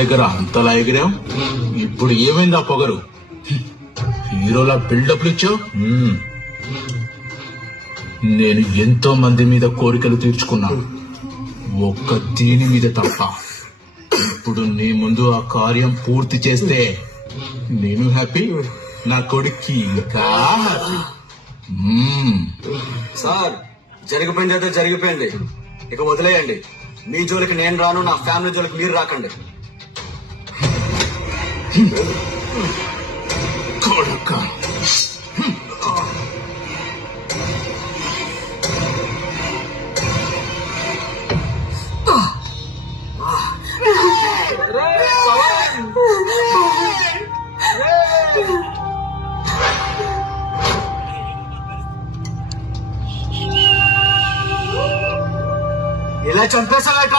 దగ్గర అంతలా ఎగిరాం, ఇప్పుడు ఏమైంది ఆ పొగరు? హీరోలా బిల్డప్లు ఇచ్చావు. నేను ఎంతో మంది మీద కోరికలు తీర్చుకున్నా, ఒక్క దీని మీద తప్ప. ఇప్పుడు నీ ముందు ఆ కార్యం పూర్తి చేస్తే నేను హ్యాపీ, నా కొడుక్కి ఇంకా హ్యాపీ. సార్, జరిగిపోయింది అయితే జరిగిపోయింది, ఇక వదిలేయండి. మీ జోలికి నేను రాను, నా ఫ్యామిలీ జోలికి మీరు రాకండి. కొడుక ఇలా చంపేశావేట,